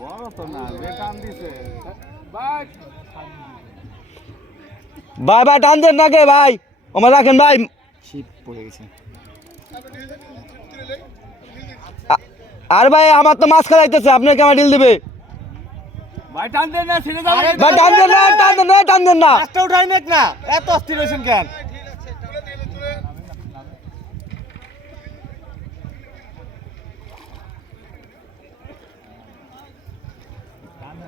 বড় তো না যে টান দিছে ভাই ভাই টান দেন নাকি ভাই? আমার রাখেন ভাই। ছিপ পড়ে গেছে। আর ভাই আমার তো মাছ খেলাইতেছে আপনি কেমন ডিল দিবে? ভাই টান দেন না ছেড়ে যাবে ভাই টান দেন না টান দেন না টান দেন না। মাছটা উঠাই নেক না। এত অস্থির হয়েছেন কেন?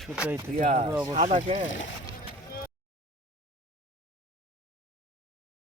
সুতাই তো সাদা কে?